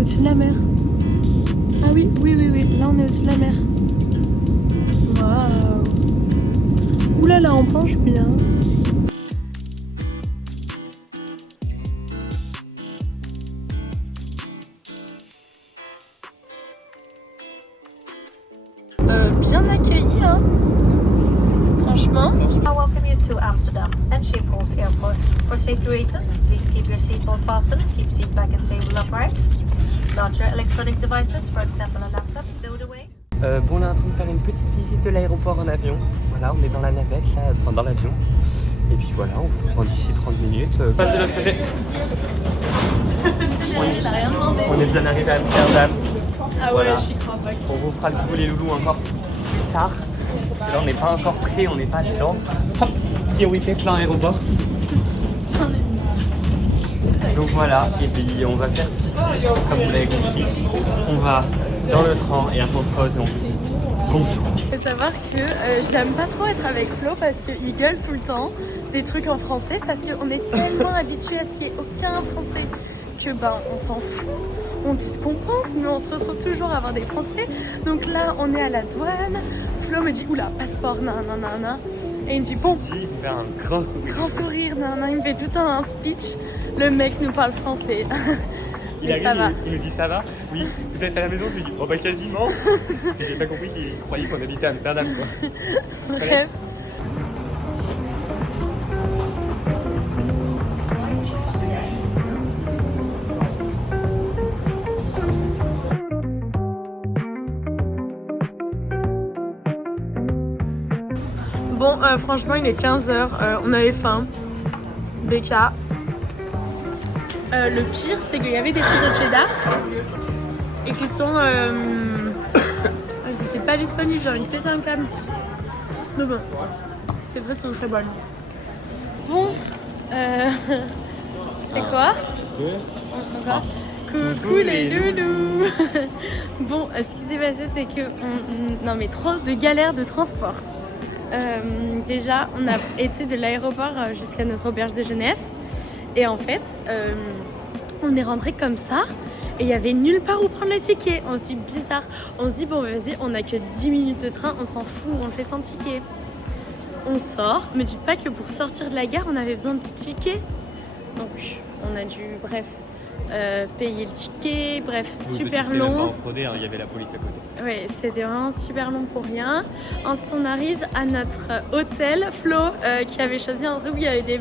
au-dessus de la mer. Ah oui, là on est au-dessus de la mer. Waouh. Ouh là là, on penche bien. Bien accueilli, hein. Franchement. Welcome you to Amsterdam and Schiphol Airport. For safety reasons, please keep your seatbelt fastened, keep seat back and table upright. Larger electronic devices, for example a laptop, stowed away. Bon, on est en train de faire une petite visite de l'aéroport en avion. Voilà, on est dans la navette, là, enfin dans l'avion. Et puis voilà, on vous prend d'ici 30 minutes. Passe de l'autre côté. On est bien arrivé à Amsterdam. Ah ouais, Voilà. j'y crois pas. On vous fera le coup les loulous encore plus tard. Parce que là, on n'est pas encore prêt, on n'est pas dedans. Hop, priorité plein aéroport. Donc voilà, et puis on va faire, comme vous l'avez compris, on va dans le train et après on se pose et on vous dit bonjour. Il faut savoir que je n'aime pas trop être avec Flo parce qu'il gueule tout le temps des trucs en français parce qu'on est tellement habitué à ce qu'il n'y ait aucun français que on s'en fout. On dit ce qu'on pense, mais on se retrouve toujours à avoir des français. Donc là, on est à la douane. Flo me dit oula, passeport, nanana. Et il me dit bon. Il fait un grand sourire. Grand sourire, nanana. Il me fait tout un speech. Le mec nous parle français. Il arrive, il nous dit ça va? Oui. Vous êtes à la maison? Je lui dis oh bah quasiment. Et j'ai pas compris qu'il croyait qu'on habitait à Amsterdam quoi. Bref. Bon, franchement, il est 15h, on avait faim. BK. Le pire, c'est qu'il y avait des frites de cheddar et qui sont. Elles n'étaient pas disponibles, j'ai envie de péter un câble. Mais bon, ces frites sont très bonnes. Bon, c'est quoi? Encore. Coucou les loulous. Bon, ce qui s'est passé, c'est que non mais trop de galères de transport. Déjà, on a été de l'aéroport jusqu'à notre auberge de jeunesse et en fait, on est rentré comme ça et il y avait nulle part où prendre les tickets. On se dit bizarre, on se dit bon vas-y, on a que 10 minutes de train, on s'en fout, on le fait sans ticket. On sort, me dites pas que pour sortir de la gare, on avait besoin de tickets. Donc, on a dû, bref, payer le ticket, bref, oui, super long. Fraudé, hein, il y avait la police à côté. Oui, c'était vraiment super long pour rien. Ensuite, on arrive à notre hôtel. Flo, qui avait choisi un truc où il y avait des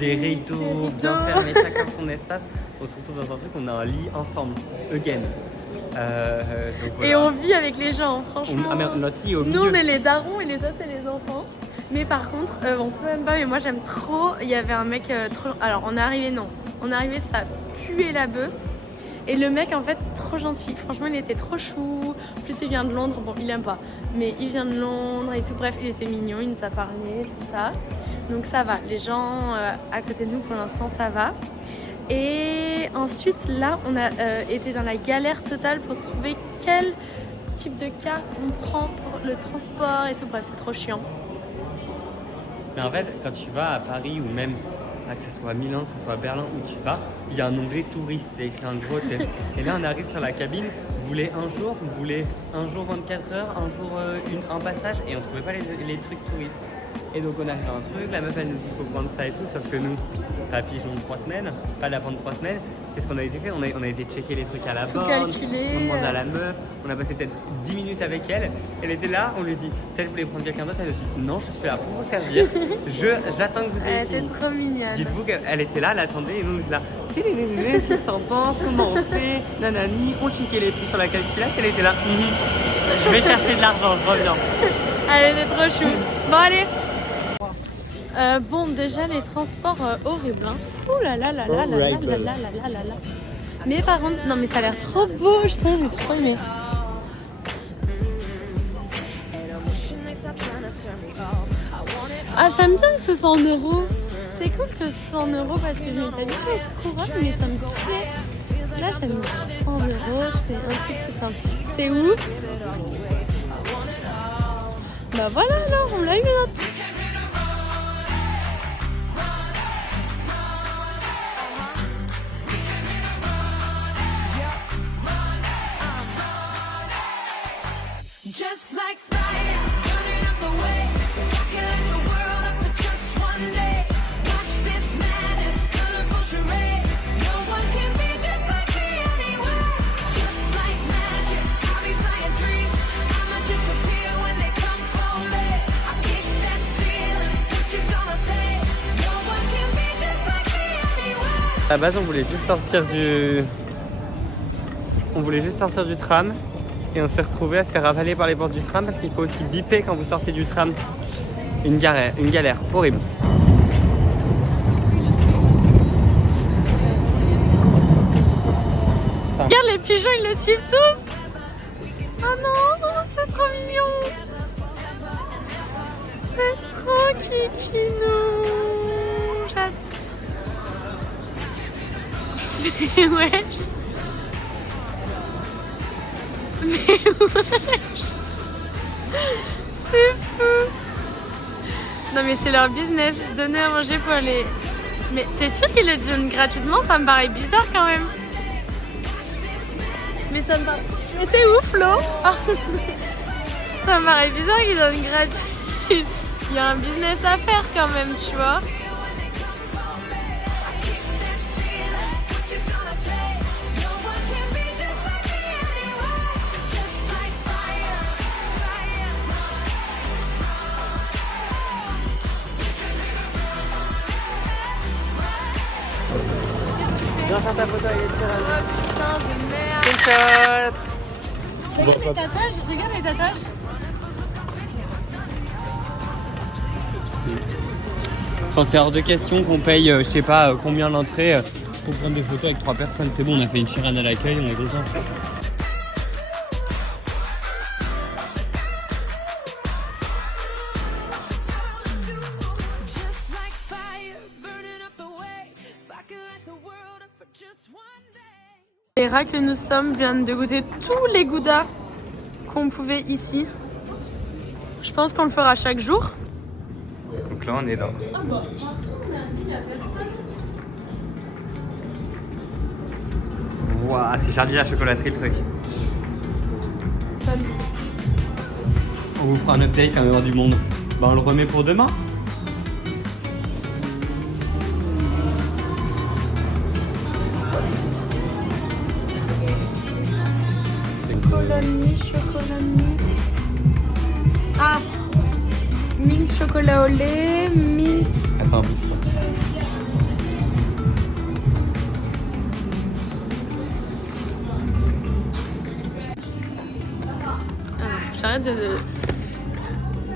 rideaux bien fermés, chacun son espace. On se retrouve dans un truc, on a un lit ensemble, again. Donc, voilà. Et on vit avec les gens, franchement. Notre lit au milieu. Nous, on est les darons et les autres, c'est les enfants. Mais par contre, on peut même pas, mais moi j'aime trop. Il y avait un mec trop. Alors, on est arrivé, ça puait la bœuf. Et le mec, en fait, trop gentil. Franchement, il était trop chou. En plus, il vient de Londres. Bon, il aime pas. Mais il vient de Londres et tout. Bref, il était mignon. Il nous a parlé, tout ça. Donc, ça va. Les gens à côté de nous, pour l'instant, ça va. Et ensuite, là, on a été dans la galère totale pour trouver quel type de carte on prend pour le transport et tout. Bref, c'est trop chiant. Mais en fait, quand tu vas à Paris ou même que ce soit à Milan, que ce soit à Berlin, où tu vas, il y a un onglet touriste, c'est écrit en gros. Et là, on arrive sur la cabine, vous voulez un jour, vous voulez un jour 24 heures, un jour un passage, et on trouvait pas les trucs touristes. Et donc on arrive à un truc, la meuf elle nous dit qu'il faut prendre ça et tout, sauf que nous, papy joue 3 semaines, pas la prendre 3 semaines. Qu'est-ce qu'on a été fait? On a été checker les trucs à la borne, on demande à la meuf, on a passé peut-être 10 minutes avec elle. Elle était là, on lui dit, peut-être vous voulez prendre quelqu'un d'autre, elle nous dit, non, je suis là pour vous servir, j'attends que vous ayez fini. Elle était trop mignonne. Dites-vous qu'elle était là, elle attendait, et nous on était là, qu'est-ce que t'en penses, comment on fait, nanani, on checkait les prix sur la calculette, elle était là, je vais chercher de l'argent, je reviens. Elle était trop chou. Bon allez. Bon, déjà les transports horribles. Hein. Ouh là là là là là là là là là là là là. Mais par contre, non mais ça a l'air trop beau, je sais, j'ai trop aimé. Ah, j'aime bien que ce soit en euros. C'est cool que ce soit en euros parce que je m'étais habituée avec couronne, mais ça me plaît. Là, j'aime bien 100 euros, c'est un truc plus simple. C'est où? Bah voilà, alors on l'a eu notre. just like fire, burning up the way. I can light the world up for just one day. Watch this madness, colorful charade. No one can be just like me anywhere. Just like magic, I'll be flying free. I'ma disappear when they come for me. I kick that ceiling, what you gonna say? No one can be just like me anywhere. À la base, on voulait juste sortir du tram et on s'est retrouvé à se faire avaler par les portes du tram parce qu'il faut aussi biper quand vous sortez du tram. Une galère horrible. Regarde les pigeons, ils le suivent tous. Oh non, c'est trop mignon. C'est trop kikinou. J'adore. Mais wesh. Mais wesh. C'est fou. Non mais c'est leur business, donner à manger pour les... Mais t'es sûr qu'ils le donnent gratuitement? Ça me paraît bizarre quand même. Mais ça me paraît... Mais c'est ouf Flo. Ça me paraît bizarre qu'ils donnent gratuit. Il y a un business à faire quand même, tu vois. Viens faire ta photo avec les tyrannes. Putain de merde. Screenshot. Regarde les tatouages, regarde les tatouages. Enfin, c'est hors de question qu'on paye, je sais pas combien l'entrée pour prendre des photos avec 3 personnes. C'est bon, on a fait une tyranne à l'accueil, on est content. Just like fire, burning up the way. If I could light the world up for just one day. Les rats que nous sommes viennent de goûter tous les goudas qu'on pouvait ici. Je pense qu'on le fera chaque jour. Donc là, on est là. Waouh, c'est Charlie la chocolaterie le truc. On vous fera un update quand il y aura du monde. Bah on le remet pour demain. Chocolat mint. Ah, mint chocolat au lait, mint. Attends, J'arrête de...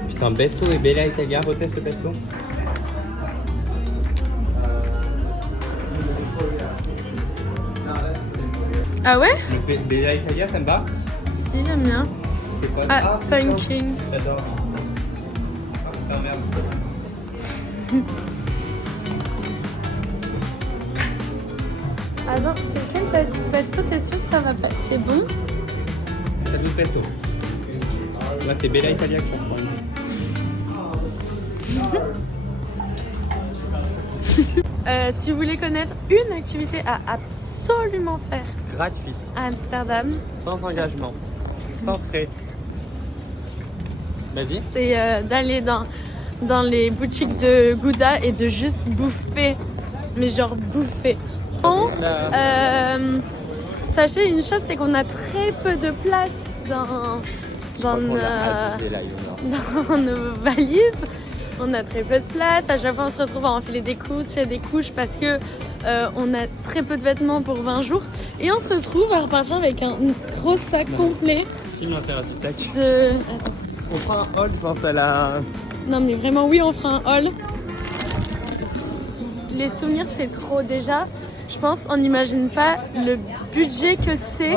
putain, Besto et Bella Italia, reteste le Besto. Ah ouais? Le Bella Italia, ça me va? Si, j'aime bien. C'est quoi? Ah, pumpkin. J'adore. Ah, merde. Attends, c'est quel pesto? T'es sûr que ça va pas? C'est bon? Ça nous Pesto. Là, c'est Bella Italia que je reprends. Si vous voulez connaître une activité à absolument faire Gratuite, à Amsterdam, sans engagement, sans frais. Vas-y. c'est d'aller dans les boutiques de Gouda et de juste bouffer. Mais genre bouffer. Bon, sachez une chose, c'est qu'on a très peu de place dans nos valises. On a très peu de place. À chaque fois, on se retrouve à enfiler des couches parce que on a très peu de vêtements pour 20 jours. Et on se retrouve à repartir avec un gros sac complet Filme l'intérieur du sac. de... On fera un haul, je pense, à la... Non mais vraiment, oui, on fera un haul. Les souvenirs, c'est trop déjà. Je pense, on n'imagine pas le budget que c'est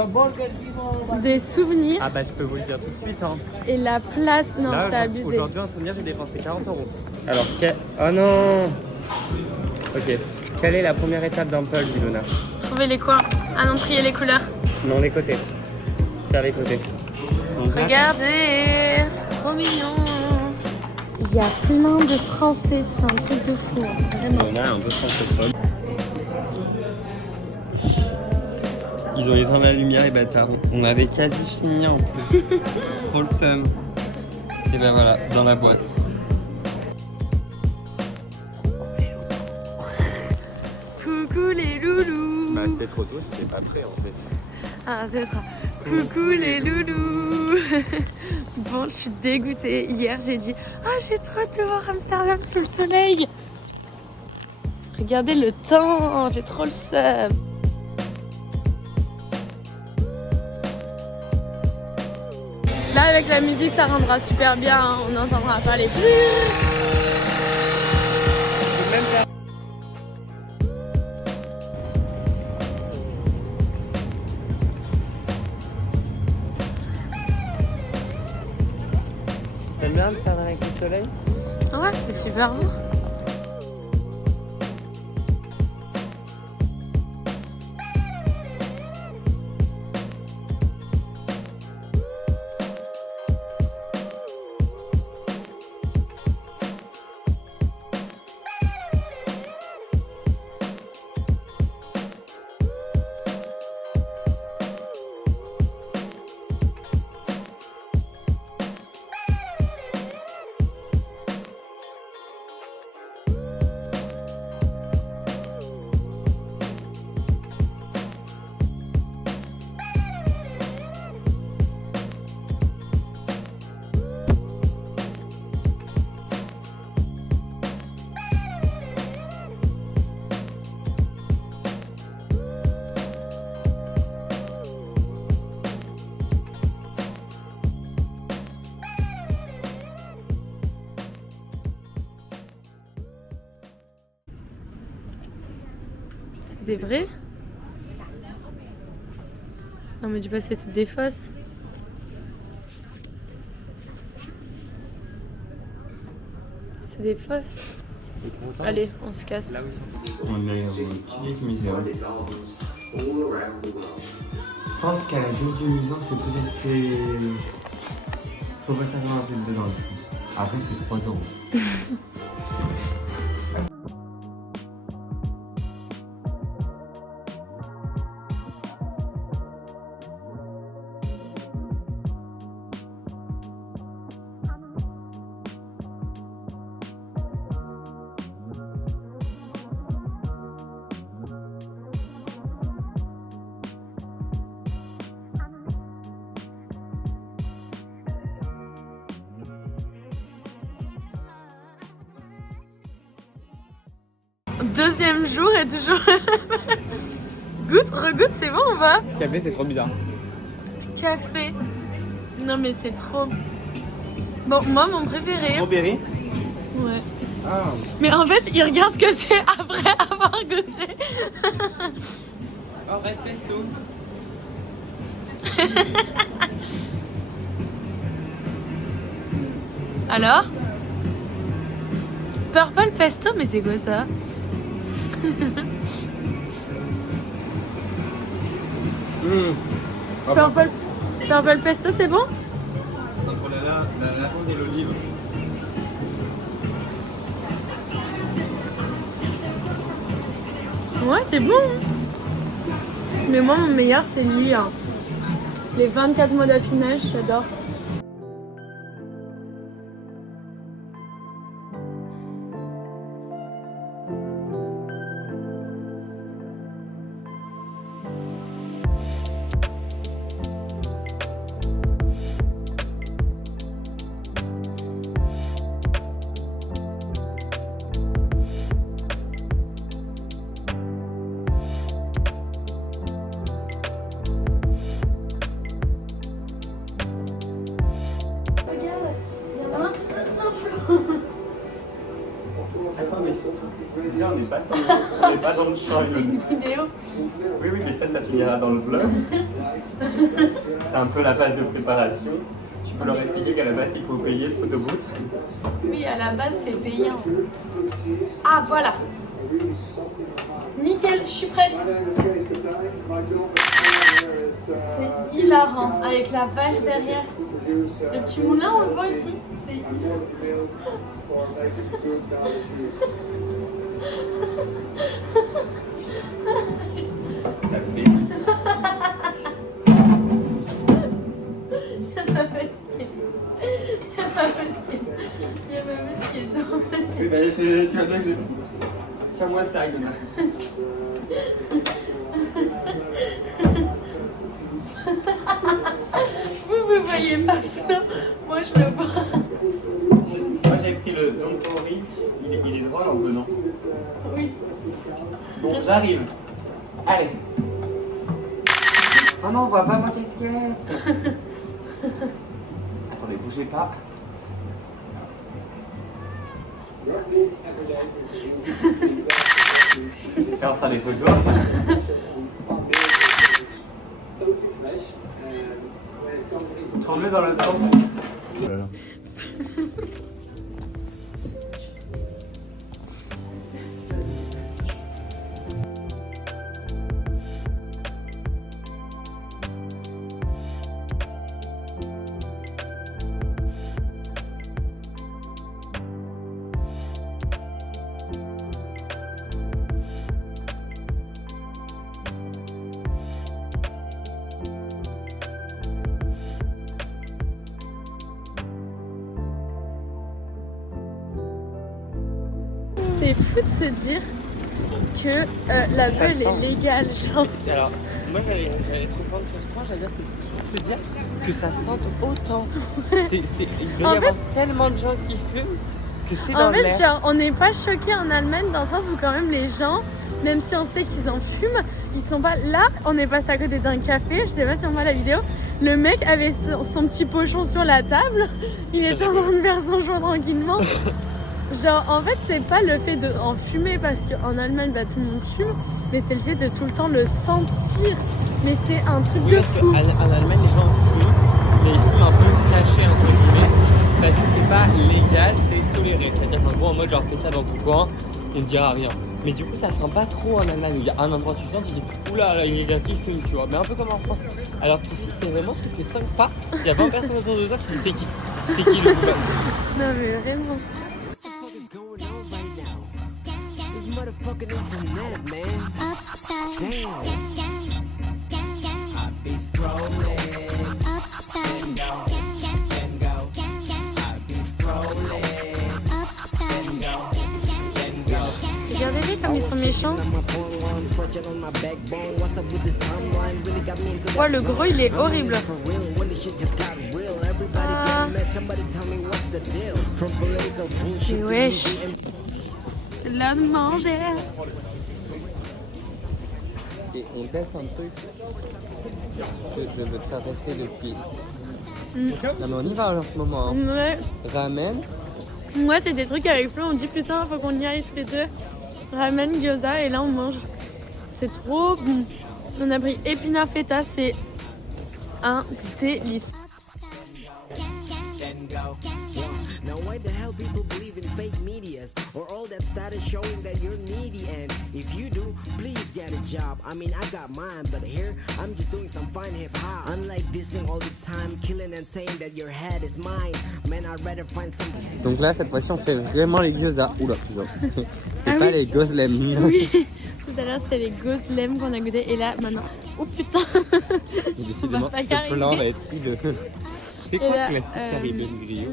des souvenirs. Ah bah je peux vous le dire tout de suite. Hein. Et la place, non, Là, c'est abusé. Aujourd'hui, en souvenir, j'ai dépensé 40 €. Alors, oh non. Ok. Quelle est la première étape d'un pull, Ilona? Trouver les coins. Ah non, trier les couleurs. Non, les côtés. Faire les côtés. Donc, là, Regardez, c'est trop mignon. Il y a plein de Français, c'est un truc de fou, hein, vraiment. on a un peu francophone. Ils ont éteint la lumière, les bâtards. On avait quasi fini en plus. Trop le seum. Et ben voilà, dans la boîte. Coucou les loulous. Bah c'était trop tôt, j'étais pas prêt en fait. Ah, c'est ça. Coucou les loulous. Bon, je suis dégoûtée. Hier, j'ai dit « Ah, j'ai trop hâte de voir Amsterdam sous le soleil !» Regardez le temps, j'ai trop le seum. Là, avec la musique, ça rendra super bien. Hein. On n'entendra pas les... T'aimes bien le faire avec le soleil? Ouais, c'est super beau. C'est vrai? Non mais dis pas c'est toutes des fausses. C'est des fausses. Allez, on se casse. On est au Tulip Museum. Je pense qu'à la gueule du museum, c'est peut-être... Faut pas savoir un peu dedans. Après, c'est 3 €. Deuxième jour et toujours... Goûte, regoute, c'est bon ou pas? Le café, c'est trop bizarre. Café. Non mais c'est trop... Bon, moi mon préféré... Strawberry. Ouais. Ah. Mais en fait, il regarde ce que c'est après avoir goûté. Oh, red pesto. Alors? Purple pesto, mais c'est quoi ça? Purple pesto, c'est bon? Entre la lavande et l'olive. Ouais, c'est bon. Mais moi, mon meilleur, c'est lui. Hein. Les 24 mois d'affinage, j'adore. Attends, mais déjà, on n'est pas dans le champ. C'est une vidéo. Oui, mais ça finira dans le vlog. C'est un peu la phase de préparation. Tu peux leur expliquer qu'à la base, il faut payer le photoboot. Oui, à la base, c'est payant. Ah, voilà. Nickel, je suis prête. C'est hilarant, avec la vache derrière. Le petit moulin, on le voit aussi. C'est hilarant. Ça fait. Il y a ma meuf qui est dedans. Oui, bah, tu vas bien que je. Tiens-moi ça, Yona. Vous voyez pas Flo, moi je le vois. Moi j'ai pris le Don't Worry, il est drôle un peu, non? Oui. Bon, j'arrive. Allez. Oh non, on voit pas ma casquette. Attendez, bougez pas. Et on fera des photos. Tourne-le dans le sens. C'est fou de se dire que la Ça bulle sent. est légale, genre. Alors, moi j'allais trop fort de choses. Moi j'allais dire, c'est fou de se dire que ça sente autant. Il doit En y avoir tellement de gens qui fument que c'est En dans fait, l'air. genre, on n'est pas choqués en Allemagne dans le sens où quand même les gens, même si on sait qu'ils en fument, ils sont pas là. On est passé à côté d'un café, je sais pas si on voit la vidéo. Le mec avait son petit pochon sur la table, il était en train de faire son joint tranquillement. Genre, en fait, c'est pas le fait d'en fumer parce qu'en Allemagne, bah, tout le monde fume, mais c'est le fait de tout le temps le sentir. Mais c'est un truc Oui, de parce fou. qu'en Allemagne, les gens fument, mais ils fument un peu cachés, entre guillemets, parce que c'est pas légal, c'est toléré. C'est-à-dire qu'en gros, en mode, genre, fais ça dans ton coin, on te dira rien. Mais du coup, ça sent pas trop en Allemagne où il y a un endroit où tu sens, tu dis, oula, là, il y a quelqu'un qui fume, tu vois. Mais un peu comme en France. Alors qu'ici, c'est vraiment, tu fais 5 pas, il y a 20 personnes autour de toi, tu dis, c'est qui? C'est qui le gouvernement? Non, mais vraiment. Is going on right now? This motherfucking internet, man. Upside Damn. down, I be scrolling upside down, and go. I be scrolling upside down. and go. Regardez-les comme ils sont méchants. On my phone while I'm stretching on my backbone. What's up with this timeline? Really got me into Ouais, le gros, il est horrible. for real when the shit just got real. Everybody Ah. getting mad. Somebody tell me what's the deal. From political bullshit to Wesh. easy and C'est l'heure de manger. Et on teste un truc. Je veux te faire tester depuis. Non, mais on y va en ce moment. Hein. Ouais. Ramen. Moi, c'est des trucs avec Flo, on dit putain, faut qu'on y aille tous les deux. Ramen, gyoza, et là on mange. C'est trop bon. On a pris épinard feta, c'est un délice. then go. Now why the hell people believe in fake medias or all that status showing that you're needy? And if you do, please get a job. I mean, I got mine, but here I'm just doing some fine hip hop. Unlike dissing all the time, killing and saying that your head is mine. Man, I'd rather find something. Donc là, cette fois-ci, on fait vraiment les gyoza. Oula, putain. C'est Ah pas oui. les gozlem. Oui, tout à l'heure c'était les gozlem qu'on a goûté, et là maintenant, oh putain, Décidément, pas y ce plan arriver. va être hideux. C'est Et quoi là, classique caribbean griot?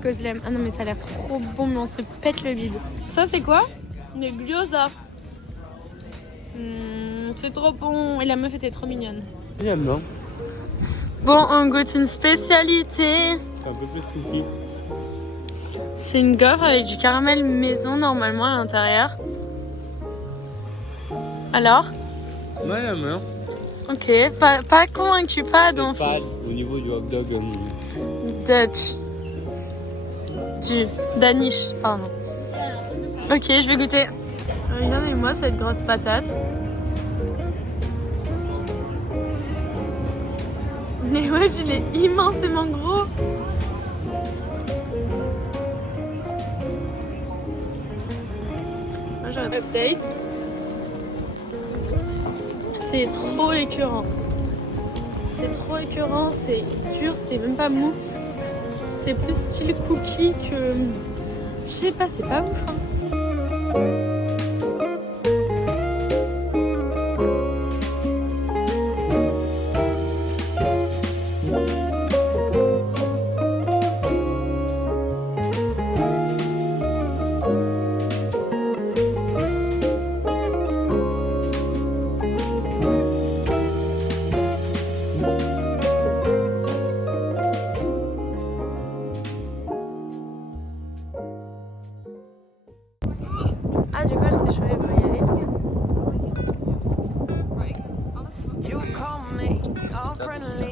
gozlem. Ah non mais ça a l'air trop bon, mais on se pète le bide. Ça c'est quoi? Les gyoza. C'est trop bon, et la meuf était trop mignonne. J'aime bien. Bon, on goûte une spécialité. C'est un peu plus cookie. C'est une gaufre avec du caramel maison normalement à l'intérieur. Alors? Moi, j'aime bien. Ok, pas convaincu, pas donc. Pas au niveau du hot dog. Dutch. Du Danish, pardon. Ok, je vais goûter. Regardez-moi cette grosse patate. Mais ouais, il est immensément gros. Moi, j'aurais update. C'est trop écœurant. C'est trop écœurant, c'est dur, c'est même pas mou. C'est plus style cookie que... Je sais pas, c'est pas ouf. Hein.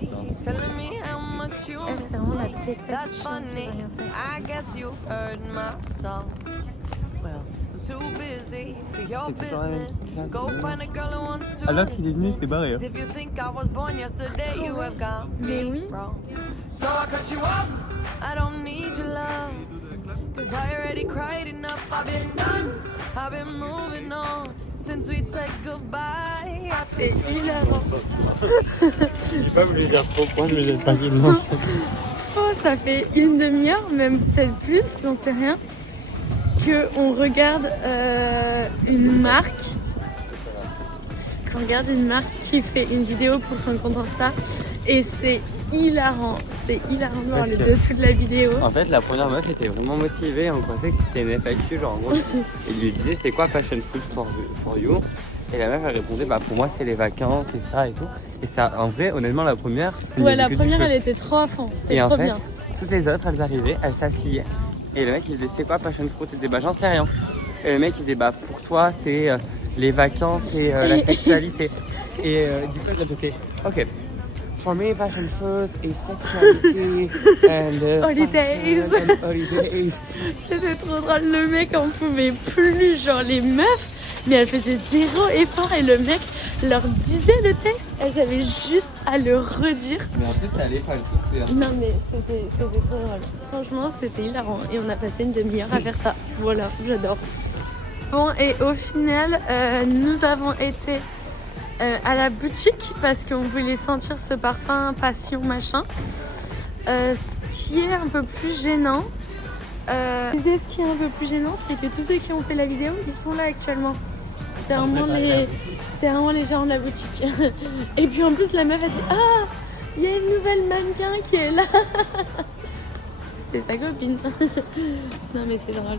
day, telling me how much you Elle, miss c'est vraiment la me. pétasse That's chiante qui funny. va rien faire. I guess you heard my songs. Well, I'm too busy for your C'est toujours la même business. petite claque, Go c'est find a girl who wants to Alors qu'il est venu, c'est barré. listen. 'Cause if you think I was born yesterday, you have got Mais me oui. wrong. So I cut you off. I don't need your love. 'Cause I already cried enough. I've been done. I've been moving on since we said goodbye. I C'est hilarant. J'ai pas voulu dire trop point, mais j'espère qu'il manque. Oh, ça fait une demi-heure, même peut-être plus, j'en sais rien, qu'on regarde une marque. Qu'on regarde une marque qui fait une vidéo pour son compte Insta. Et c'est hilarant de voir Parce le que- dessous de la vidéo. En fait, la première meuf était vraiment motivée. On pensait que c'était une FAQ. Genre, en gros, il lui disait c'est quoi passion fruit for you? Et la meuf, elle répondait bah pour moi, c'est les vacances, c'est ça et tout. Et ça, en vrai, honnêtement, la première. il y Ouais, avait la que du première, feu. elle était trop à fond, c'était Et en trop fait, bien. toutes les autres, elles arrivaient, elles s'assillaient. Et le mec, il disait c'est quoi passion fruit? Elle disait bah j'en sais rien. Et le mec, il disait bah pour toi, c'est les vacances et la sexualité. Et du coup, elle répétait ok. For me, passion fruit is sexuality and Holidays. fashion and holidays. C'était trop drôle, le mec en pouvait plus, genre les meufs, mais elle faisait zéro effort et le mec leur disait le texte, elles avaient juste à le redire. Mais en fait, ça allait pas le souffler. Non mais c'était trop drôle, franchement c'était hilarant et on a passé une demi-heure à faire ça, voilà, j'adore. Bon et au final, nous avons été à la boutique parce qu'on voulait sentir ce parfum passion machin, ce qui est un peu plus gênant. Je disais, ce qui est un peu plus gênant, c'est que tous ceux qui ont fait la vidéo, ils sont là actuellement. C'est vraiment les gens de la boutique. Et puis en plus, la meuf a dit ah, il y a une nouvelle mannequin qui est là. C'était sa copine. Non mais c'est drôle.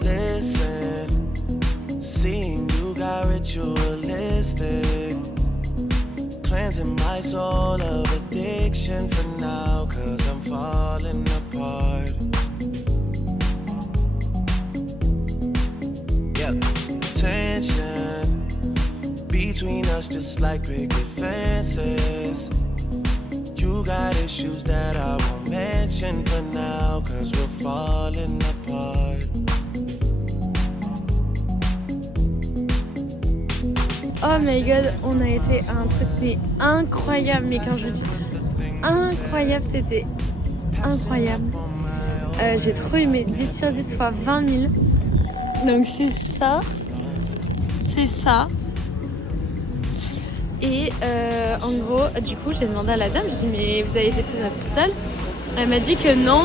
Listen, seeing you got ritualistic, cleansing my soul of addiction for now, 'cause I'm falling apart. Yeah, tension between us just like picket fences. You got issues that I won't mention for now, 'cause we're falling apart. Oh my god, on a été à un truc mais incroyable, mais quand je dis incroyable, c'était incroyable. J'ai trop aimé, 10 sur 10 fois 20 000. Donc c'est ça. Et en gros, du coup, j'ai demandé à la dame, je dis mais vous avez fait tout ça toute seule? Elle m'a dit que non,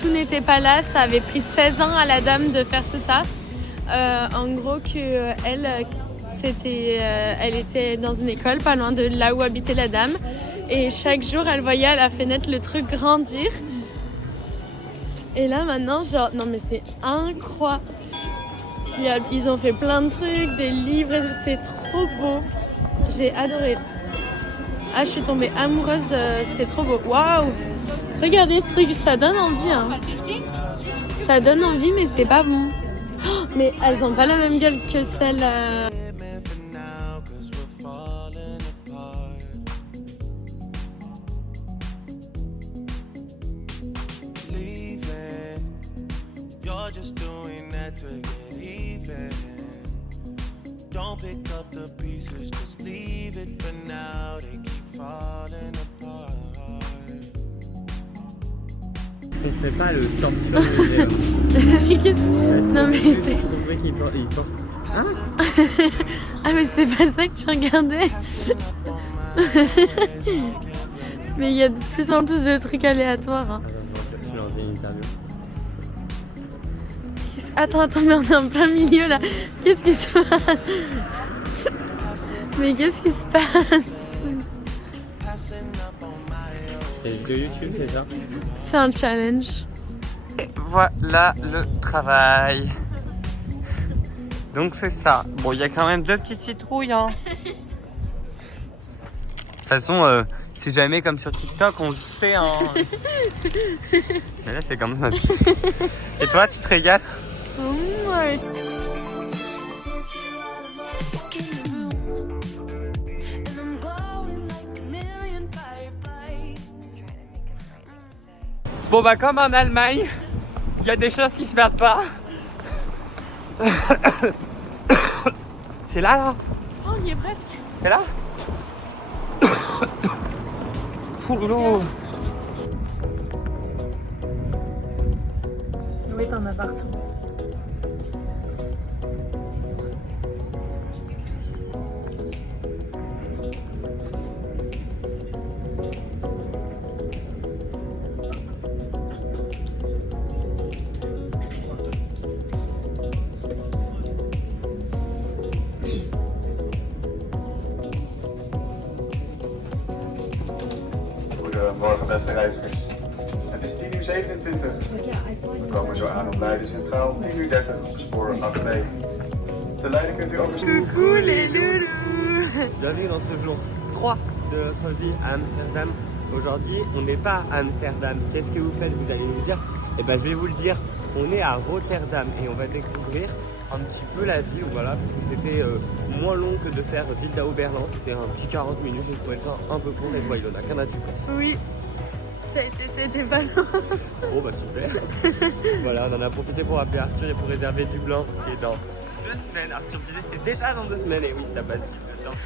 tout n'était pas là, ça avait pris 16 ans à la dame de faire tout ça. En gros que elle était dans une école pas loin de là où habitait la dame et chaque jour elle voyait à la fenêtre le truc grandir et là maintenant genre non mais c'est incroyable, ils ont fait plein de trucs, des livres, c'est trop beau, j'ai adoré. Ah je suis tombée amoureuse, c'était trop beau, waouh, regardez ce truc, ça donne envie hein. Ça donne envie mais c'est pas bon. Oh, mais elles ont pas la même gueule que celle. Living for now, 'cause we're falling apart. Leaving, you're just doing that to get even. Don't pick up the pieces, just leave it for now. They keep falling apart. On fait pas le torture. Mais qu'est-ce- Non mais c'est. Le mec il porte. Ah mais c'est pas ça que tu regardais. Mais il y a de plus en plus de trucs aléatoires. Hein. Je vais lancer une interview. Attends, mais on est en plein milieu là. Qu'est-ce qui se passe? Mais qu'est-ce qui se passe? C'est de YouTube, c'est ça? C'est un challenge. Et voilà le travail. Donc c'est ça. Bon, il y a quand même deux petites citrouilles. Hein. façon, c'est jamais comme sur TikTok, on le sait. Hein. Mais là, c'est quand même abusé. Et toi, tu te régales? Ouais. Bon bah comme en Allemagne, il y a des choses qui se perdent pas. C'est là. Oh, on y est presque. C'est là. Fouloulou. Oui, t'en as partout. Goedemorgen beste reizigers. Het is 10:27. We komen zo aan op Leiden Centraal, 10:30 op spoor 8B. Te Leiden kunt u ook eens... Coucou les loulous. Bienvenue dans ce jour 3 de notre vie à Amsterdam. Aujourd'hui, on n'est pas à Amsterdam. Qu'est-ce que vous faites? Vous allez nous dire. Eh ben, je vais vous le dire. On est à Rotterdam et on va découvrir un petit peu la ville, voilà, parce que c'était moins long que de faire Wildau-Berlin. C'était un petit 40 minutes, j'ai trouvé le temps un peu court et voilà, il en a qu'un à du coup. Oui, c'était pas loin. Bon bah super. Voilà, on en a profité pour appeler Arthur et pour réserver Dublin qui est dans 2 semaines. Arthur disait c'est déjà dans 2 semaines et oui ça passe vite maintenant.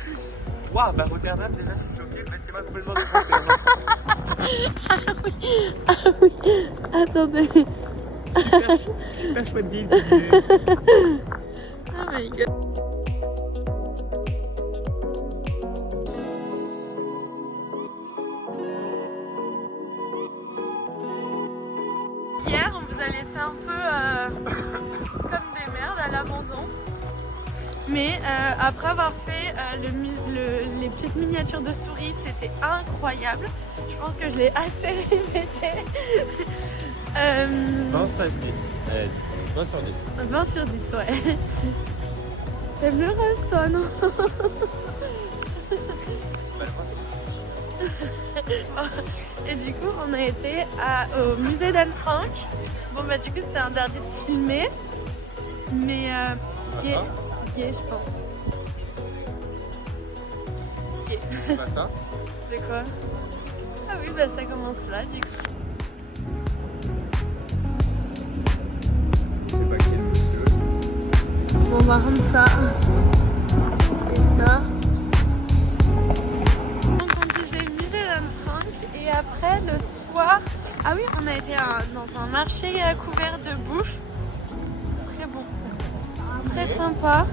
Waouh, bah Rotterdam déjà je suis choqué, le bâtiment complètement défoncé. Ah oui, attendez. Super chouette ville. Oh my god. Hier, on vous a laissé un peu comme des merdes à l'abandon. Mais après avoir fait les petites miniatures de souris, c'était incroyable. Je pense que je l'ai assez répété. 20 sur 10. 20 sur 10. 20 sur 10, ouais. T'aimes le reste, toi, non? Et du coup, on a été au musée d'Anne Frank. Bon, bah, du coup, c'était interdit de filmer. Mais gay, je pense. Gay. Pas ça? De quoi? Ah oui, bah, ça commence là, du coup. On va rendre ça et ça. Donc on disait musée d'Anne Frank et après le soir, ah oui, on a été dans un marché à couvert de bouffe. Très bon, très sympa.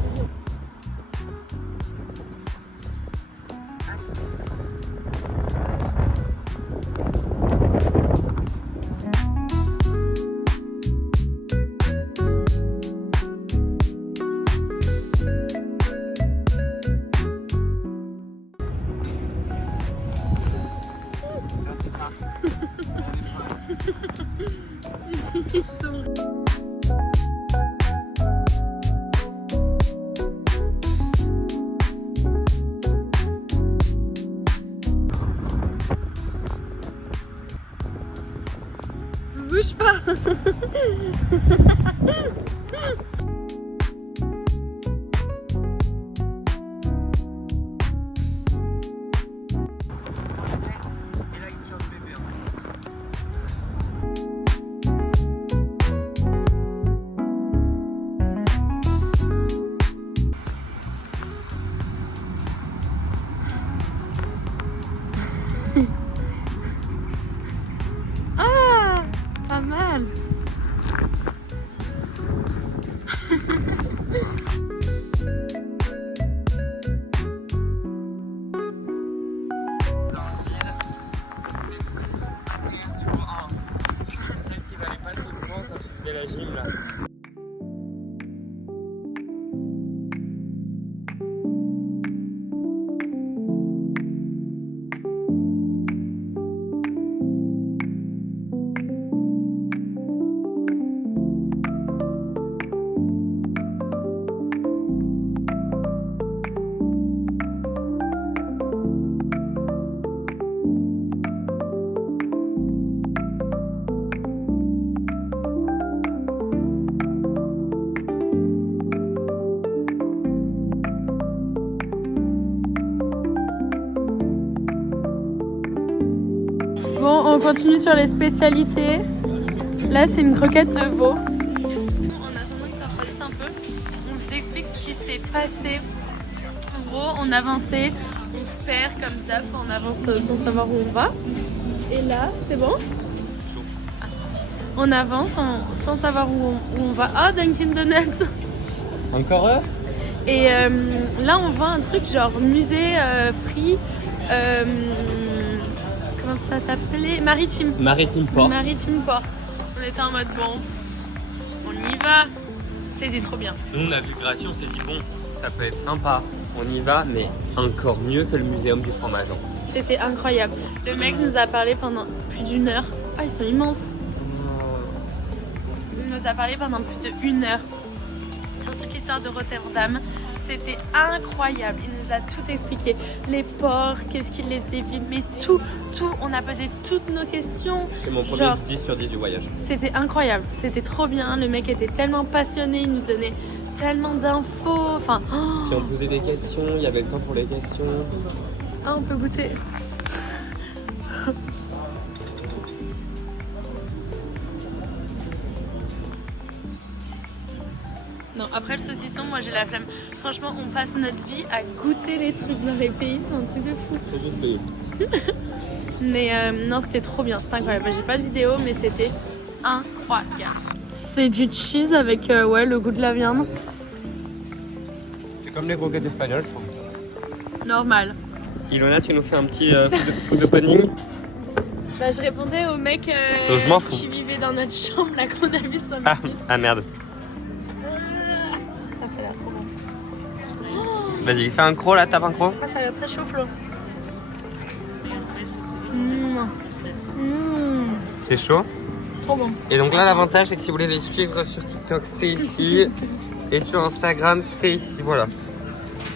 Bouge pas. Ah, pas mal. La gym là. Bon, on continue sur les spécialités. Là, c'est une croquette de veau. En attendant que ça refroidisse un peu, on vous explique ce qui s'est passé. En gros, on avançait, on se perd comme d'hab, on avance sans savoir où on va. Et là, c'est bon? On avance sans savoir où on va. Ah, Dunkin' Donuts! Encore eux? Et là, on voit un truc genre musée free. Comment ça s'appelait? Maritime. Maritime Port. Maritime Port. On était en mode bon, on y va. C'était trop bien. Nous, on a vu gratuit, on s'est dit bon, ça peut être sympa. On y va, mais encore mieux que le muséum du fromage. C'était incroyable. Le mec nous a parlé pendant plus d'1 heure. Ah, ils sont immenses. Il nous a parlé pendant plus d'1 heure sur toute l'histoire de Rotterdam. C'était incroyable. Il nous a tout expliqué. Les ports, qu'est-ce qui les faisait vivre, mais tout. On a posé toutes nos questions. C'est mon premier 10 sur 10 du voyage. C'était incroyable. C'était trop bien. Le mec était tellement passionné. Il nous donnait tellement d'infos. Enfin, Si on posait des questions, il y avait le temps pour les questions. Ah, on peut goûter. Non, après le saucisson, moi j'ai la flemme. Franchement, on passe notre vie à goûter les trucs dans les pays, c'est un truc de fou. C'est juste payé. Mais non, c'était trop bien, c'était incroyable. J'ai pas de vidéo, mais c'était incroyable. C'est du cheese avec ouais, le goût de la viande. C'est comme les croquettes espagnoles, je trouve. Normal. Ilona, tu nous fais un petit food opening. Bah, je répondais au mec Je m'en fous. qui vivait dans notre chambre là qu'on a vu 5 Ah, minutes. ah merde. Ah, ça a l'air trop bon. Vas-y, fais un croc là, tape un croc. Ah, ça a l'air très chaud, Flo. C'est chaud. Trop bon. Et donc là, l'avantage, c'est que si vous voulez les suivre sur TikTok, c'est ici. Et sur Instagram, c'est ici. Voilà.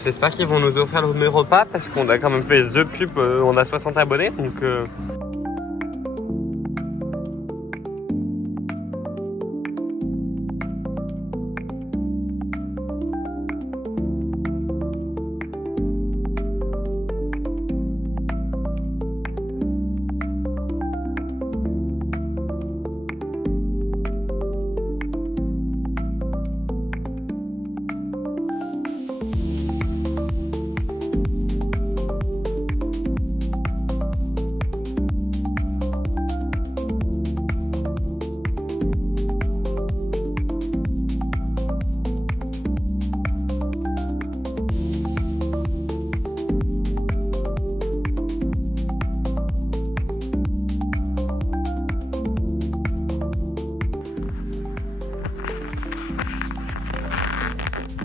J'espère qu'ils vont nous offrir le même repas parce qu'on a quand même fait The Pub. On a 60 abonnés. Donc.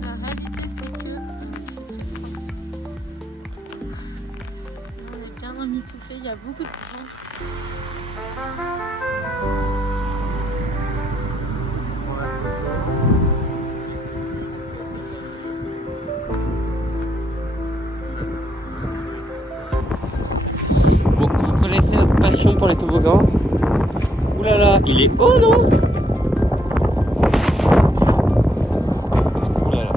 La réalité, c'est que on est bien emmitouflé, il y a beaucoup de gens. Bon, vous connaissez la passion pour les toboggans. Ouh là là, il est haut, non? Ouh là là.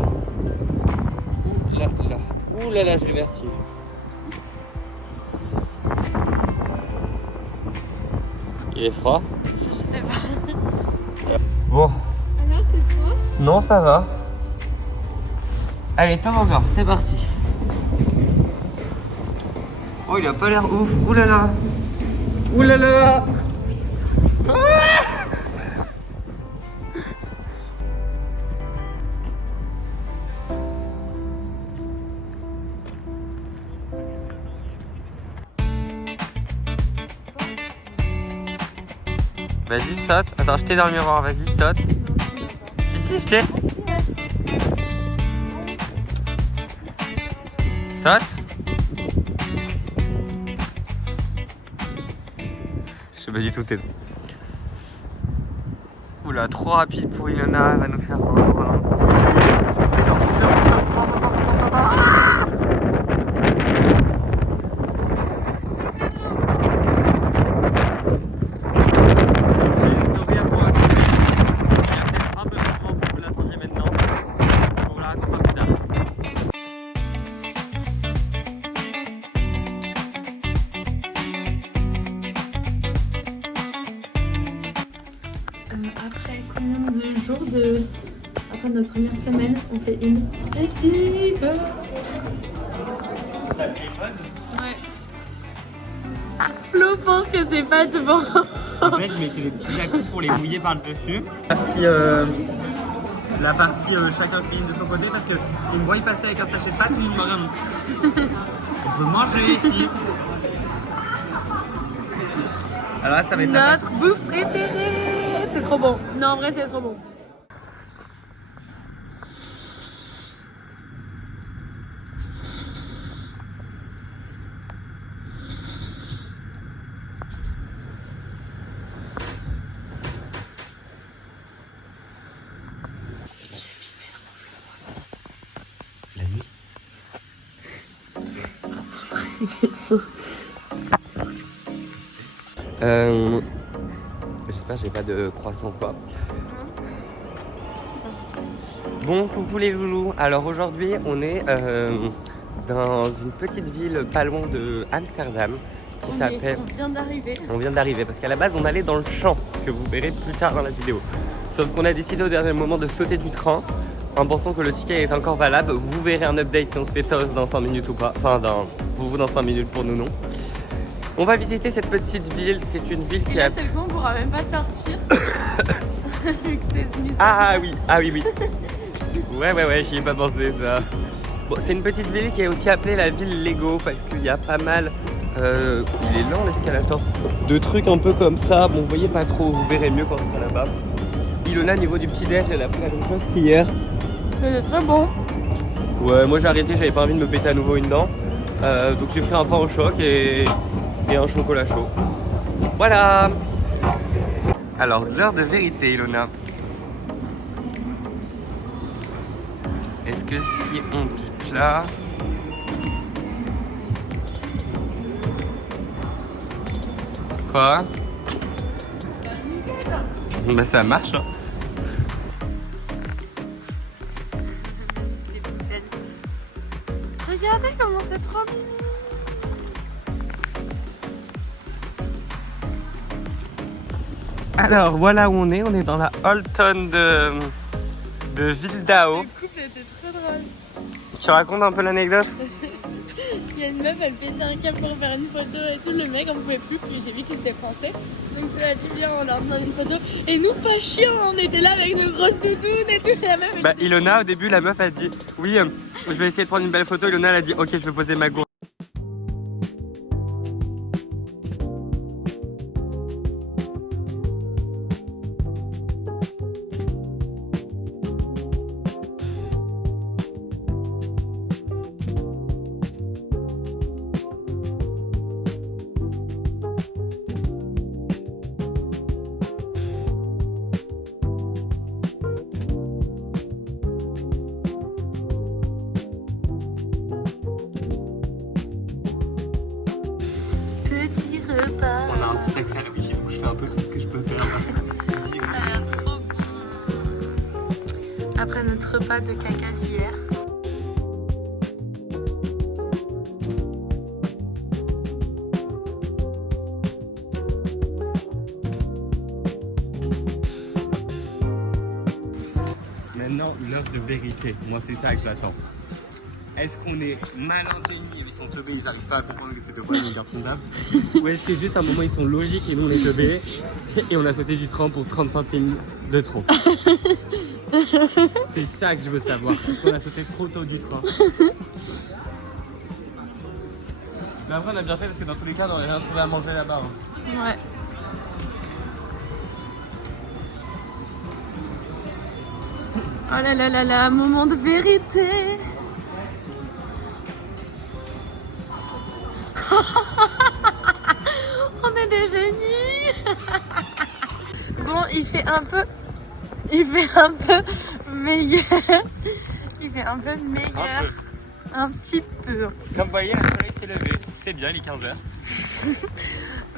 Ouh là là. Ouh là là, j'ai le vertige. Il est froid. Je sais pas. Bon, Alors, c'est quoi? non, ça va. Allez, toboggan, c'est parti. Oh, il a pas l'air ouf. Ouh là là. Ouh là là. Vas-y, saute. Attends, je t'ai dans le miroir. Vas-y, saute. Si, je t'ai. Saute. Je sais pas du tout t'es. Oula, trop rapide pour Ilona. Elle va nous faire un ralenti. J'ai une story à vous raconter. Il y a peut-être un peu trop pour que vous l'attendiez maintenant. On vous la racontera plus tard. jour de... Après notre première semaine, on fait une festive. Ouais. Flo pense que c'est pas de bon. En fait, je mettais les petits à-coups pour les mouiller par-dessus. La partie chacun cuisine de son côté parce qu'ils me voient passer avec un sachet de pâtes, ils me regardent. On peut manger ici. Alors là, ça va être Notre bouffe préférée. C'est trop bon. Non, en vrai, c'est trop bon. La nuit. J'espère que j'ai pas de croissant quoi. Bon, coucou les loulous. Alors aujourd'hui, on est dans une petite ville pas loin de Amsterdam qui s'appelle... On vient d'arriver. On vient d'arriver parce qu'à la base, on allait dans le champ que vous verrez plus tard dans la vidéo. Sauf qu'on a décidé au dernier moment de sauter du train en pensant que le ticket est encore valable. Vous verrez un update si on se fait toast dans 5 minutes ou pas. Enfin, vous dans 5 minutes pour nous, non. On va visiter cette petite ville. C'est une ville qui Et là, a... c'est le coup, on pourra même pas sortir. Vu que c'est venu. Ah oui. Ouais, j'y ai pas pensé ça. Bon, c'est une petite ville qui est aussi appelée la ville Lego parce qu'il y a pas mal... il est lent l'escalator. De trucs un peu comme ça. Bon, vous voyez pas trop, vous verrez mieux quand on sera là-bas. Ilona, niveau du petit-déj, elle a pris la même chose qu'hier. Mais c'est très bon. Ouais, moi j'ai arrêté, j'avais pas envie de me péter à nouveau une dent. Donc j'ai pris un pain au choc et un chocolat chaud. Voilà. Alors, l'heure de vérité, Ilona. Est-ce que si on pique là... Quoi? Bah ça marche hein. Regardez comment c'est trop mignon. Alors voilà où on est dans la Holton de Wildau. Le couple était très drôle. Tu racontes un peu l'anecdote? Il y a une meuf, elle pétait un câble pour faire une photo et tout. Le mec en pouvait plus, puis j'ai vu qu'il était français. Donc elle a dit viens, on leur demande une photo. Et nous, pas chiants, on était là avec nos grosses doudounes et tout. La meuf, elle Bah disait, Ilona au début la meuf a dit oui je vais essayer de prendre une belle photo. Ilona elle a dit ok je vais poser ma gourde. petit repas. On a un petit accès à la wiki donc je fais un peu tout ce que je peux faire. Ça a l'air trop bon. Après notre repas de caca d'hier. Maintenant l'heure de vérité, moi c'est ça que j'attends. Est-ce qu'on est malin tenus, ils sont teubés, ils n'arrivent pas à comprendre que c'est deux fois une garde fondable? Ou est-ce que juste à un moment ils sont logiques et nous on est teubés et on a sauté du train pour 30 centimes de trop? C'est ça que je veux savoir, est-ce qu'on a sauté trop tôt du train? Mais après on a bien fait parce que dans tous les cas on n'aurait rien trouvé à manger là-bas. Hein. Ouais. Oh là là là là, moment de vérité. On est des génies. Bon, il fait un peu meilleur. Il fait un peu meilleur. Un petit peu. Comme vous voyez, le soleil s'est levé, c'est bien, il est 15h.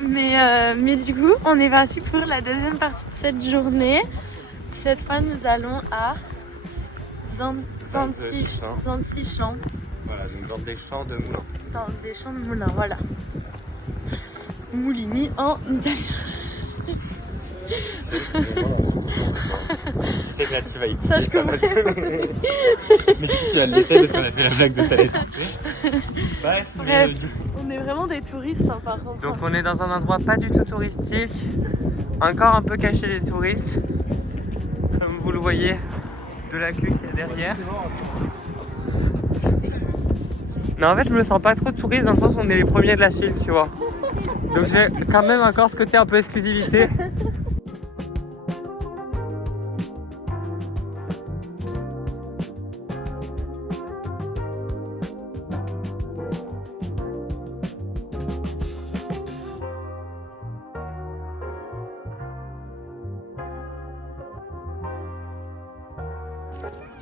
Mais du coup, on est parti pour la deuxième partie de cette journée. Cette fois, nous allons à Zandsichamps. Voilà, donc dans des champs de moulins. Dans des champs de moulins, voilà. Moulini en italien. Je sais que là tu vas y Ça, je couper, comprends. va te- Mais du coup, tu vas le laisser parce qu'on a fait la blague de ça. Bref, Bref, on est vraiment des touristes hein, par contre. donc on est dans un endroit pas du tout touristique, encore un peu caché des touristes, comme vous le voyez, de la queue qu'il y a derrière. Non, en fait, je me sens pas trop touriste dans le sens où on est les premiers de la file, tu vois. Donc j'ai quand même encore ce côté un peu exclusivité.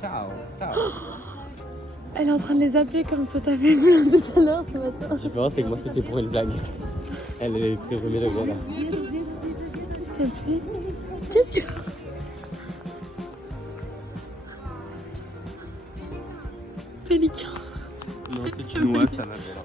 Ciao, ciao. Elle est en train de les appeler comme toi t'avais vu tout à l'heure ce matin. La différence, c'est que moi, c'était pour une blague. Elle est très au degré là. Qu'est-ce qu'elle fait? Qu'est-ce que... Pélican. Non, si tu noies, ça va bien.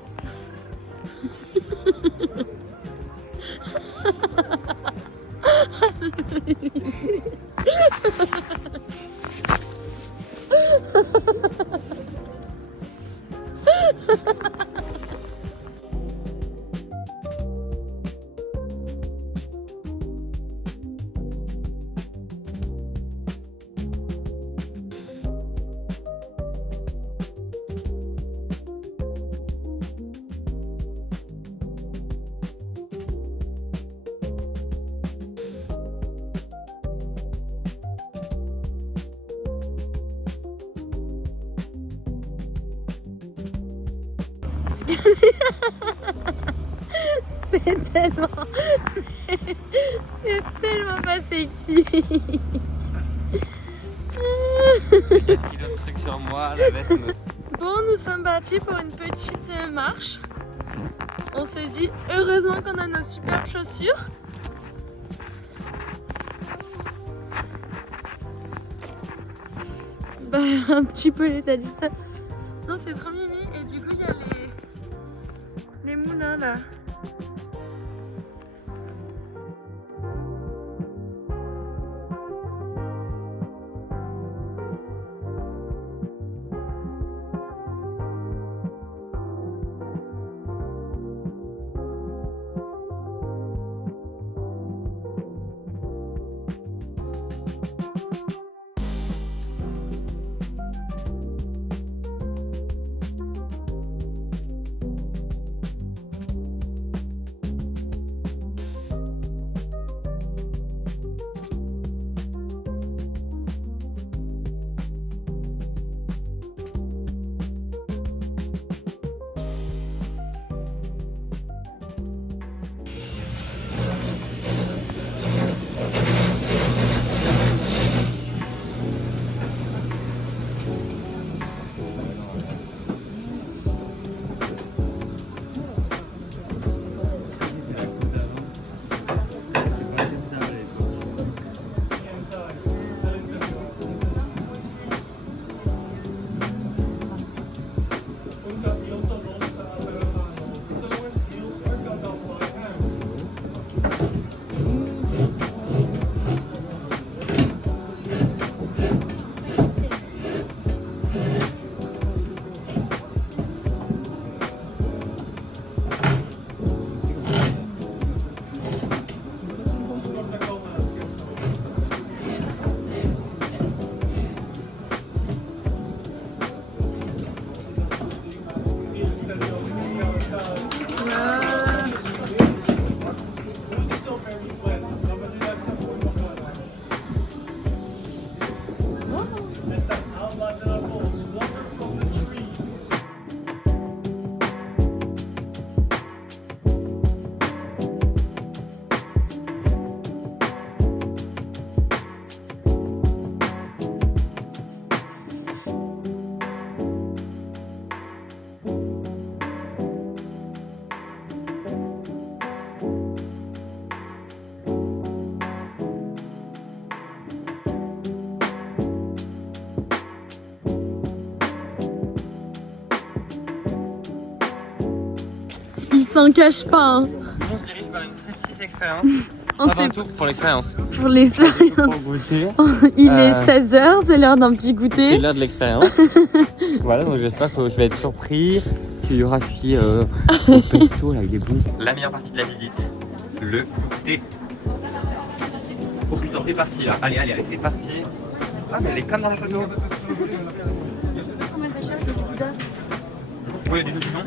C'est tellement... C'est tellement pas sexy. Qu'est-ce qu'il y a de trucs sur moi, la veste me... Bon, nous sommes partis pour une petite marche. On se dit heureusement qu'on a nos superbes chaussures. Bah, un petit peu l'état du sol. Non, c'est trop mimi. Et du coup, il y a les moulins là. Il s'en cache pas. Hein. On se dirige vers une petite expérience. On Pas sait tout pour l'expérience. pour l'expérience. Pour goûter. Il est 16h, c'est l'heure d'un petit C'est goûter. l'heure de l'expérience. Voilà, donc j'espère que je vais être surpris. Qu'il y aura celui au pesto, là, il est bon. La meilleure partie de la visite, le thé. Oh putain, c'est parti là. Allez, c'est parti. Ah, mais elle est comme dans la photo. Oui, du saucisson.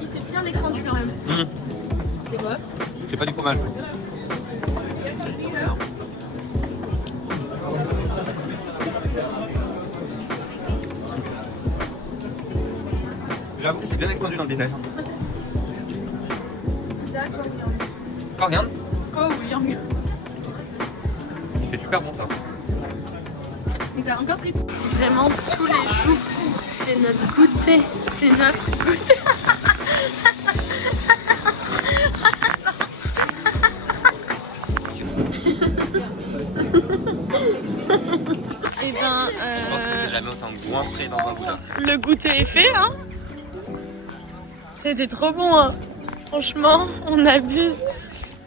Il s'est bien étendu quand même. C'est quoi? C'est pas du fromage. J'avoue que c'est bien extendu dans le business. Coriandre. Oh oui, C'est super bon ça. mais t'as encore pris. Vraiment tous les jours, c'est notre goûter. C'est notre goûter. Et ben, Je pense que j'ai jamais autant goinfré dans un goût. le goûter est fait, hein. C'était trop bon, hein. Franchement, on abuse.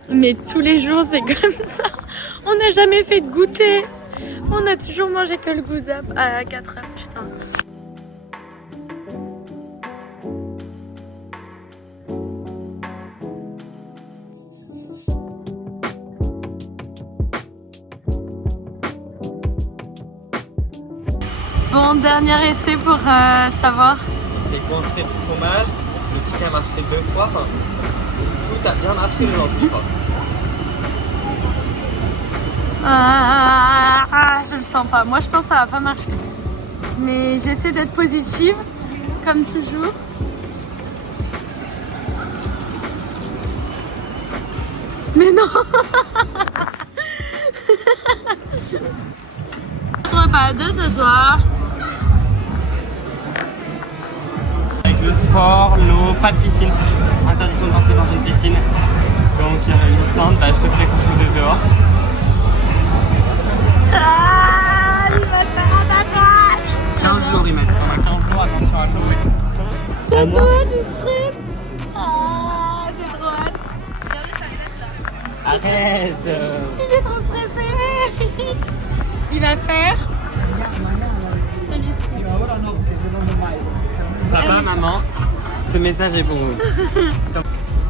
Mais tous les jours, c'est comme ça. On n'a jamais fait de goûter. On a toujours mangé que le gouda à 4 heures, putain. Bon, dernier essai pour savoir. C'est goinfré de fromage. Le ticket a marché 2 fois. Enfin, tout a bien marché aujourd'hui. Je le sens pas. Moi, je pense que ça va pas marcher. Mais j'essaie d'être positive, comme toujours. Mais non. Repas à 2 ce soir. Avec le sport, l'eau, pas de piscine. Interdiction d'entrer dans une piscine. Donc, Lysandre, je te ferai coucou de dehors. Ah, il va faire un tatouage. 15 jours, il m'a dit. On a 15 jours, attention à l'eau. À moi. Tatouage, je stresse. Ah, j'ai trop hâte. Arrête. Il est trop stressé. Il va faire celui-ci. Papa, maman, ce message est pour vous.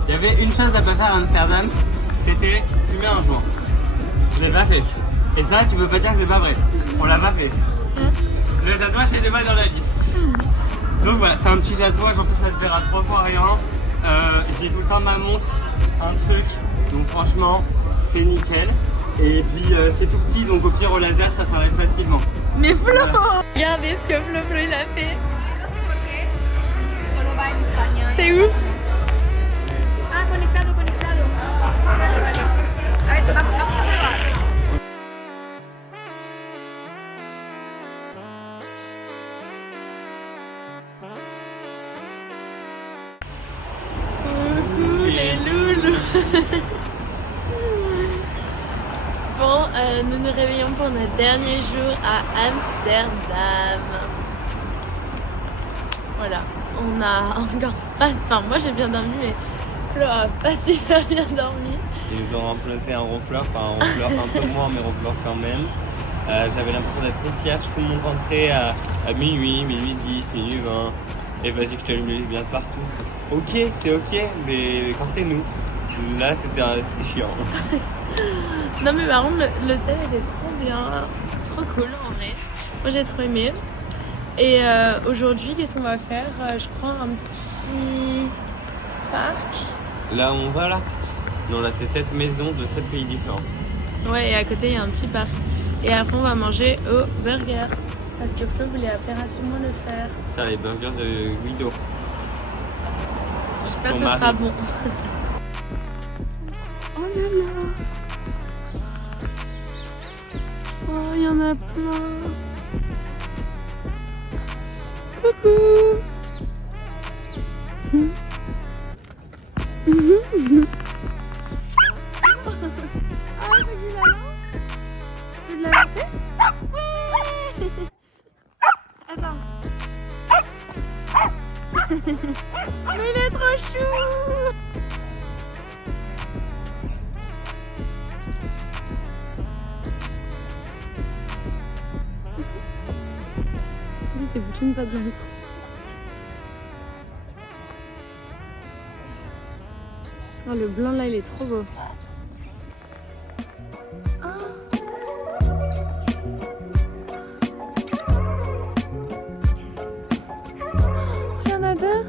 Il y avait une chose à pas faire à Amsterdam, c'était fumer un joint. Je l'ai pas fait. Et ça, tu peux pas dire que c'est pas vrai. On l'a pas fait. Le tatouage était pas dans la liste. Donc voilà, c'est un petit tatouage, en plus ça se verra 3 fois rien. J'ai tout le temps ma montre, un truc. Donc franchement, c'est nickel. Et puis c'est tout petit, donc au pire au laser, ça s'arrête facilement. Mais Flo, regardez ce que Flo il a fait. C'est où? Ah, conectado. Vale. A ver, vamos a probar. Coucou les loulous. Bon, nous nous réveillons pour notre dernier jour à Amsterdam. Voilà, on a encore pas... Enfin, moi j'ai bien dormi, mais Flo a pas super bien dormi. Ils ont remplacé un ronfleur par un ronfleur un peu moins, mais ronfleur quand même. J'avais l'impression d'être concierge, tout le monde rentrait à minuit, minuit 10, minuit 20. Et vas-y que je t'allume les lumières de partout. Ok, c'est ok, mais quand c'est nous. Là, c'était chiant. Non mais par contre, le stade était trop bien, trop cool en vrai. Moi j'ai trop aimé. Et aujourd'hui, qu'est-ce qu'on va faire? Je prends un petit parc. Là où on va là? Non, là c'est 7 maisons de 7 pays différents. Ouais, et à côté il y a un petit parc. Et après on va manger au burger. Parce que Flo voulait impérativement le faire. Faire les burgers de Guido. J'espère que Ton ce sera mari. bon. Oh là là. Oh, il y en a plein. Coucou. Ah, c'est du lala. Tu l'as laissé? Ouais. Attends. Mais il est trop chou. Lui, c'est foutu une patte dans le trou. Oh, le blanc là, il est trop beau. Ah. Il y en a deux.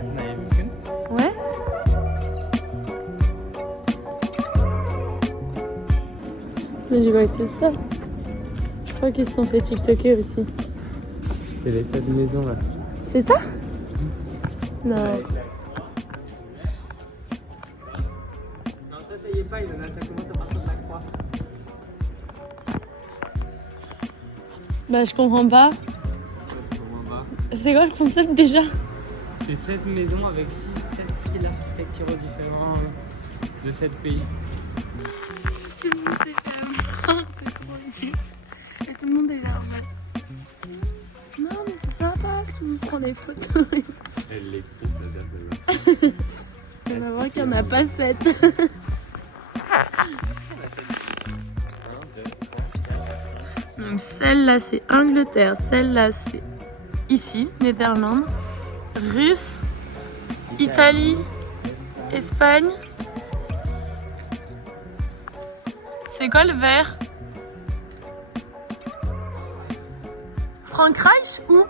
Vous n'avez vu qu'une? Ouais. Mais je vois que c'est ça. Je crois qu'ils se sont fait tiktoker aussi. C'est les 7 maisons là. C'est ça? Non. Non, ça y est pas, il en a, ça commence à partir de la croix. Bah je comprends pas. Je comprends pas. C'est quoi le concept déjà? C'est 7 maisons avec 7 styles d'architecture différents de 7 pays. Tout le monde s'est fermé. C'est trop nul. Et tout le monde est là en mode. Non mais c'est sympa, tu me prends des photos. Elle l'écoute, la personne. On va voir qu'il n'y en a pas 7. Donc celle-là c'est Angleterre, celle-là c'est ici, Néderlande, Russe, Italie, Espagne. C'est quoi le vert? Frankreich ou?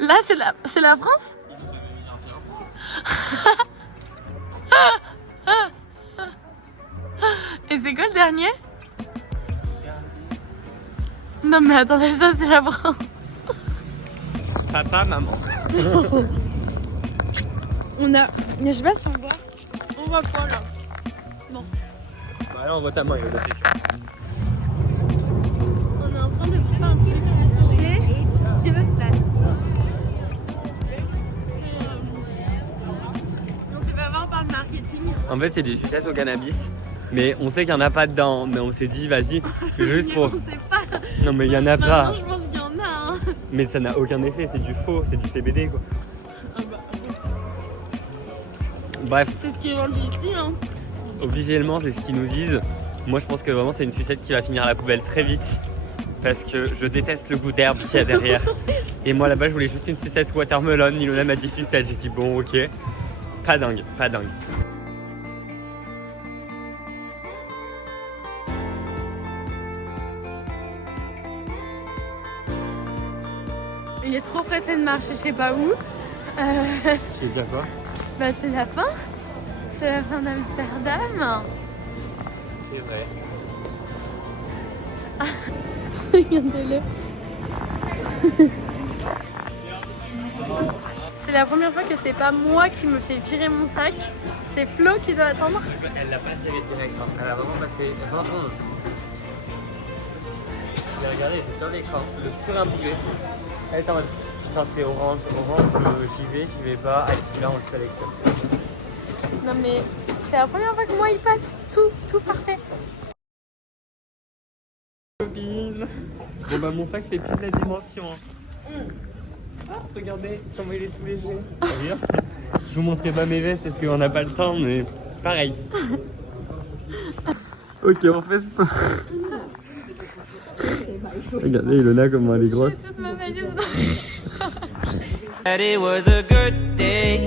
Là c'est la France? Et c'est quoi le dernier? Non mais attendez, ça c'est la France. Papa, maman. On a... Je sais pas si on voit. On voit quoi là? Bon. Bah là on voit ta main, il va c'est sûr. On est en train de faire un truc. On s'est pas voir par le marketing. En fait c'est des sucettes au cannabis. Mais on sait qu'il n'y en a pas dedans. Mais on s'est dit vas-y, juste pour... On sait pas. Non mais il n'y en a pas. Maintenant je pense qu'il y en a. Hein. Mais ça n'a aucun effet, c'est du faux, c'est du CBD quoi. Ah bah, Bref, c'est ce qui est vendu ici. Hein. officiellement c'est ce qu'ils nous disent. Moi je pense que vraiment c'est une sucette qui va finir à la poubelle très vite. Parce que je déteste le goût d'herbe qu'il y a derrière. Et moi là-bas je voulais juste une sucette watermelon. Ilona m'a dit sucette, j'ai dit bon ok. Pas dingue, pas dingue. Il est trop pressé de marcher, je sais pas où. C'est déjà quoi? Bah c'est la fin. C'est la fin d'Amsterdam. C'est vrai. Regardez-le. C'est la première fois que c'est pas moi qui me fais virer mon sac. C'est Flo qui doit attendre. Elle l'a pas tiré direct, hein. Elle a vraiment passé 20 secondes. J'ai regardé, c'est sur l'écran, le plus rien bougé. Elle est en mode, putain c'est orange, j'y vais pas, allez là on le sélectionne. Non mais c'est la première fois que moi il passe tout parfait. Copine. Bon bah mon sac fait plus de la dimension. Ah, regardez comment il est tout léger. Je vous montrerai pas mes vestes parce qu'on n'a pas le temps, mais pareil. Ok, on fait ce pas. Regardez Ilona comment elle est grosse. Toute ma valise. That it was a good day.